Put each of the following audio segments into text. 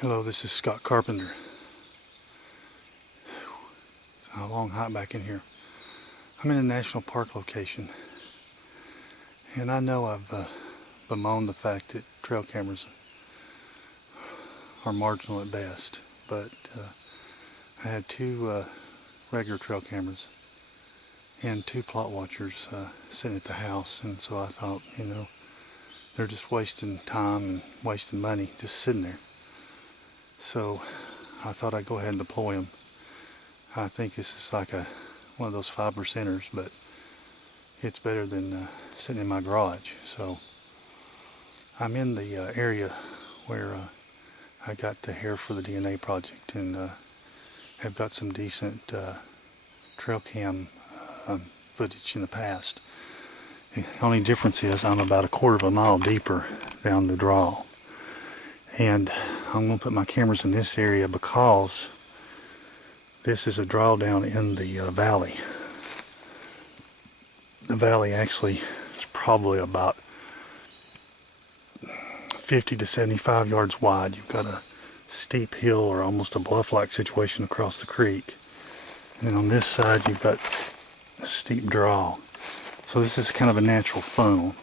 Hello, this is Scott Carpenter. It's a long hike back in here. I'm in a national park location, and I know I've bemoaned the fact that trail cameras are marginal at best, but I had two regular trail cameras and two plot watchers sitting at the house, and so I thought, they're just wasting time and wasting money just sitting there. So I thought I'd go ahead and deploy them. I think this is like one of those 5%ers, but it's better than sitting in my garage. So I'm in the area where I got the hair for the DNA project, and have got some decent trail cam footage in the past. The only difference is I'm about a quarter of a mile deeper down the draw, and I'm going to put my cameras in this area because this is a drawdown in the valley. The valley actually is probably about 50 to 75 yards wide. You've got a steep hill or almost a bluff-like situation across the creek, and on this side you've got a steep draw. So this is kind of a natural funnel,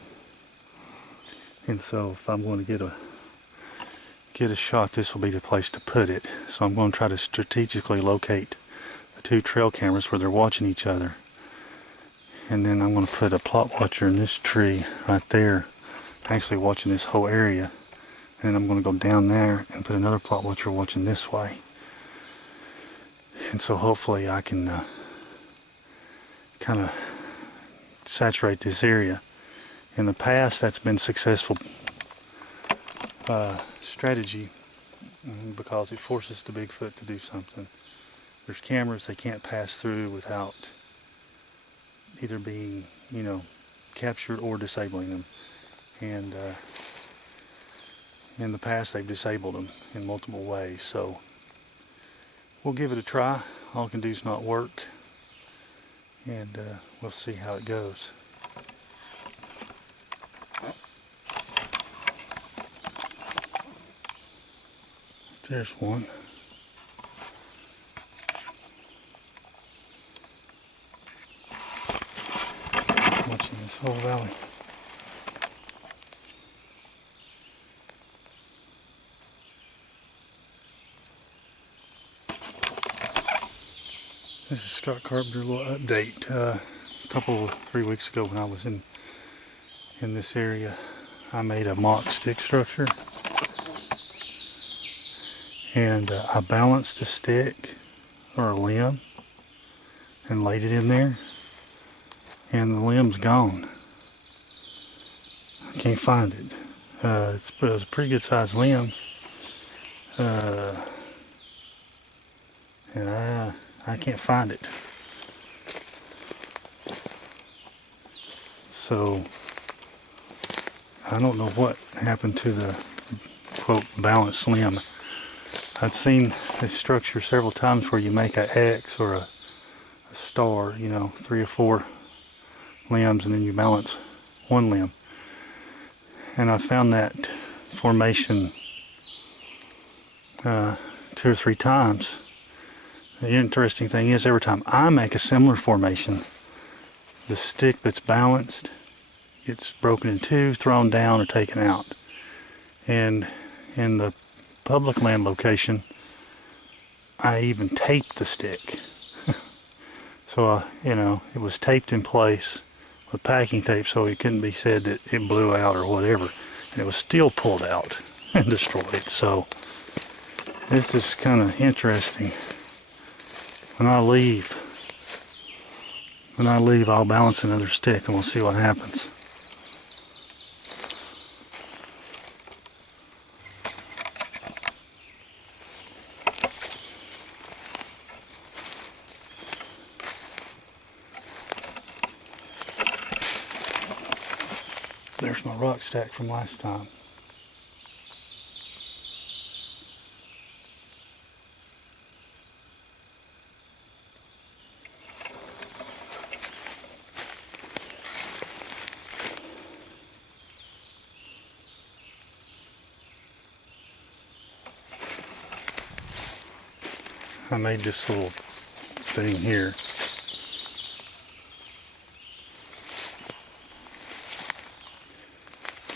and so if I'm going to get a shot, this will be the place to put it. So I'm going to try to strategically locate the two trail cameras where they're watching each other, and then I'm going to put a plot watcher in this tree right there, actually watching this whole area, and then I'm going to go down there and put another plot watcher watching this way. And so hopefully I can kind of saturate this area. In the past, that's been successful strategy because it forces the Bigfoot to do something. There's cameras they can't pass through without either being, captured or disabling them. And in the past, they've disabled them in multiple ways. So we'll give it a try. All I can do is not work, and we'll see how it goes. There's one. Watching this whole valley. This is Scott Carpenter. A little update. A couple 3 weeks ago, when I was in this area, I made a mock stick structure, and I balanced a stick or a limb and laid it in there, and the limb's gone. I can't find it. It was a pretty good sized limb, and I can't find it. So I don't know what happened to the quote balanced limb. I've seen this structure several times where you make an X or a star, 3 or 4 limbs, and then you balance one limb. And I found that formation 2 or 3 times. The interesting thing is, every time I make a similar formation, the stick that's balanced gets broken in two, thrown down, or taken out. And in the public land location, I even taped the stick. So, it was taped in place with packing tape, so it couldn't be said that it blew out or whatever. And it was still pulled out and destroyed. So this is kind of interesting. When I leave, I'll balance another stick and we'll see what happens. There's my rock stack from last time. I made this little thing here.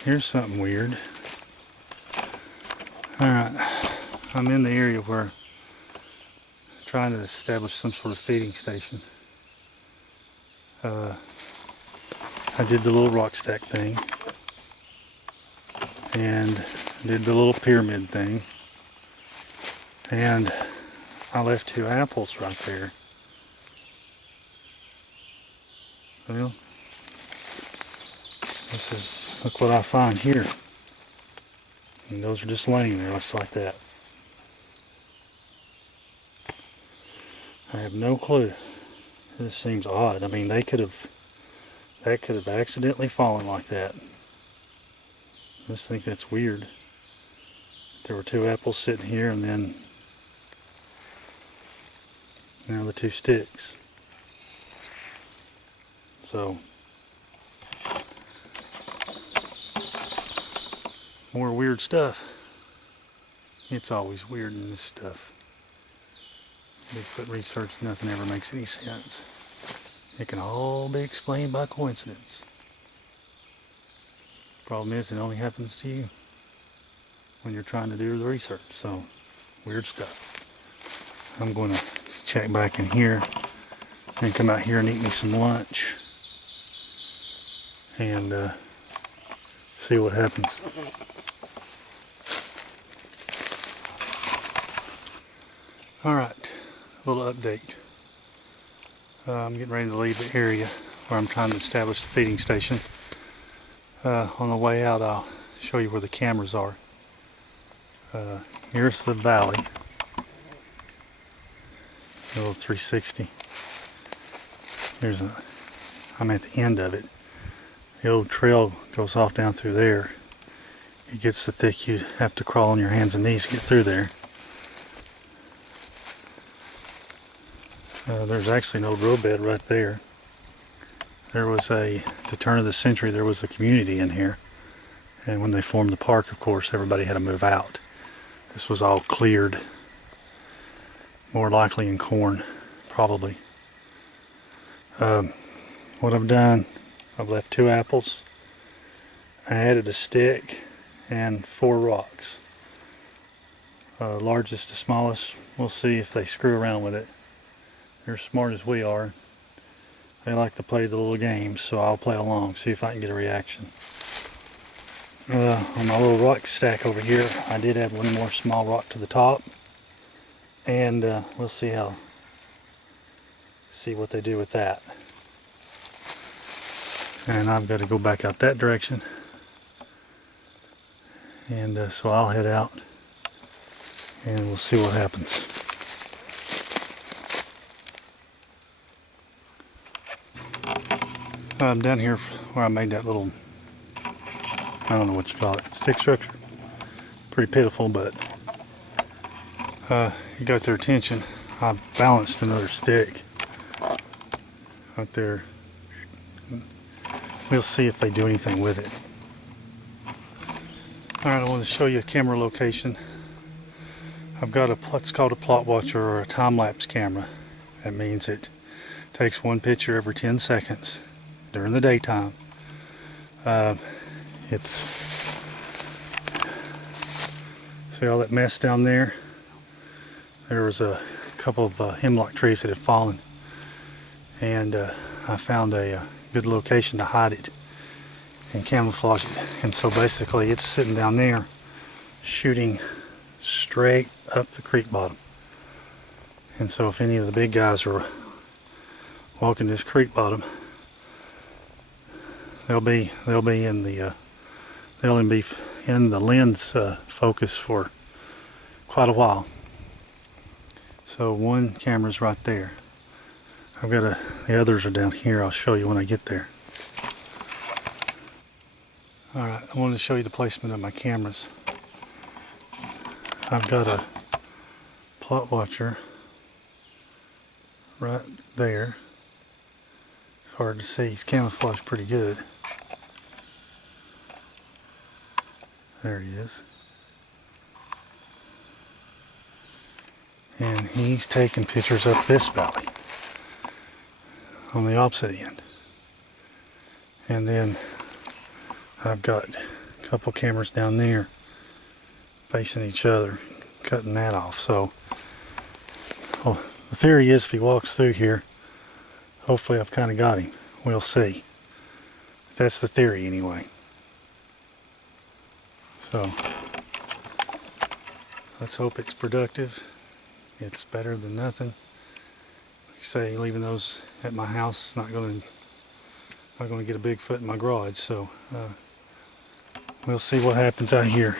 Here's something weird. Alright, I'm in the area where I'm trying to establish some sort of feeding station. I did the little rock stack thing and did the little pyramid thing, and I left 2 apples right there. Well, look what I find here. And those are just laying there just like that. I have no clue. This seems odd. I mean, that could have accidentally fallen like that. I just think that's weird. There were 2 apples sitting here, and then now the 2 sticks. So more weird stuff. It's always weird in this stuff. Bigfoot research, nothing ever makes any sense. It can all be explained by coincidence. Problem is, it only happens to you when you're trying to do the research. So, weird stuff. I'm going to check back in here and come out here and eat me some lunch and see what happens. Alright, a little update. I'm getting ready to leave the area where I'm trying to establish the feeding station. On the way out, I'll show you where the cameras are. Here's the valley. A little 360. I'm at the end of it. The old trail goes off down through there. It gets so thick you have to crawl on your hands and knees to get through there. There's actually no drill bed right there. There was at the turn of the century, there was a community in here. And when they formed the park, of course, everybody had to move out. This was all cleared. More likely in corn, probably. What I've done, I've left 2 apples. I added a stick and 4 rocks. Largest to smallest, we'll see if they screw around with it. They're as smart as we are. They like to play the little games, so I'll play along, see if I can get a reaction. On my little rock stack over here, I did add 1 more small rock to the top, and we'll see what they do with that. And I've got to go back out that direction, and so I'll head out, and we'll see what happens. I'm down here where I made that little, I don't know what you call it, stick structure. Pretty pitiful, but you got their attention. I balanced another stick out there. We'll see if they do anything with it. Alright, I want to show you a camera location. I've got what's called a plot watcher, or a time-lapse camera. That means it takes 1 picture every 10 seconds. During the daytime. See all that mess down there? There was a couple of hemlock trees that had fallen, and I found a good location to hide it and camouflage it. And so basically it's sitting down there shooting straight up the creek bottom. And so if any of the big guys are walking this creek bottom, they'll be in the lens focus for quite a while. So 1 camera's right there. I've got the others are down here. I'll show you when I get there. Alright, I wanted to show you the placement of my cameras. I've got a plot watcher right there. It's hard to see. It's camouflaged pretty good. There he is. And he's taking pictures up this valley on the opposite end. And then I've got a couple cameras down there facing each other, cutting that off. So well, the theory is if he walks through here, hopefully I've kind of got him. We'll see. That's the theory anyway. So let's hope it's productive. It's better than nothing. Like I say, leaving those at my house is not going to get a Bigfoot in my garage. So we'll see what happens out here.